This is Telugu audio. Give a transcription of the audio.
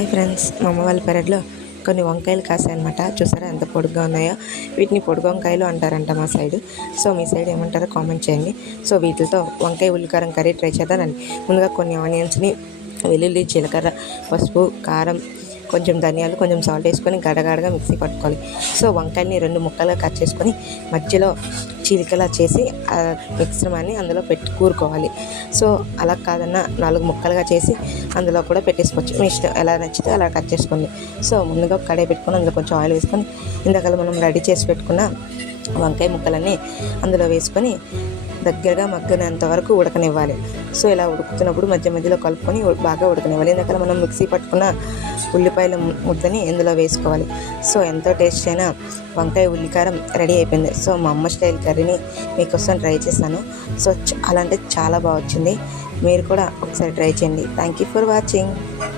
హాయ్ ఫ్రెండ్స్, మా అమ్మ వాళ్ళ పెరట్లో కొన్ని వంకాయలు కాసాయన్నమాట. చూసారా ఎంత పొడుగ్గా ఉన్నాయో. వీటిని పొడుగు వంకాయలు అంటారంట మా సైడు. సో మీ సైడ్ ఏమంటారో కామెంట్ చేయండి. సో వీటితో వంకాయ ఉల్లికారం కర్రీ ట్రై చేద్దానండి. ముందుగా కొన్ని ఆనియన్స్ని, వెల్లుల్లి, జీలకర్ర, పసుపు, కారం, కొంచెం ధనియాలు, కొంచెం సాల్ట్ వేసుకొని గడగడగా మిక్సీ పట్టుకోవాలి. సో వంకాయల్ని 2 ముక్కలుగా కట్ చేసుకొని మధ్యలో చీలికలా చేసి ఆ మిశ్రమాన్ని అందులో పెట్టి కూరుకోవాలి. సో అలా కాదన్నా 4 ముక్కలుగా చేసి అందులో కూడా పెట్టేసుకోవచ్చు. మీ ఇష్టం, ఎలా నచ్చితే అలా కట్ చేసుకోండి. సో ముందుగా కడాయి పెట్టుకొని అందులో కొంచెం ఆయిల్ వేసుకొని ఇందాక మనం రెడీ చేసి పెట్టుకున్న వంకాయ ముక్కలన్నీ అందులో వేసుకొని దగ్గరగా మగ్గినంత వరకు ఉడకనివ్వాలి. సో ఇలా ఉడుకుతున్నప్పుడు మధ్య మధ్యలో కలుపుకొని బాగా ఉడకనివ్వాలి. ఇందాక మనం మిక్సీ పట్టుకున్న ఉల్లిపాయల ముద్దని ఇందులో వేసుకోవాలి. సో ఎంతో టేస్ట్ అయిన వంకాయ ఉల్లికారం రెడీ అయిపోయింది. సో మా అమ్మ స్టైల్ కర్రీని మీకోసం ట్రై చేశాను. సో చాలా అంటే చాలా బాగా వచ్చింది. మీరు కూడా ఒకసారి ట్రై చేయండి. Thank you for watching.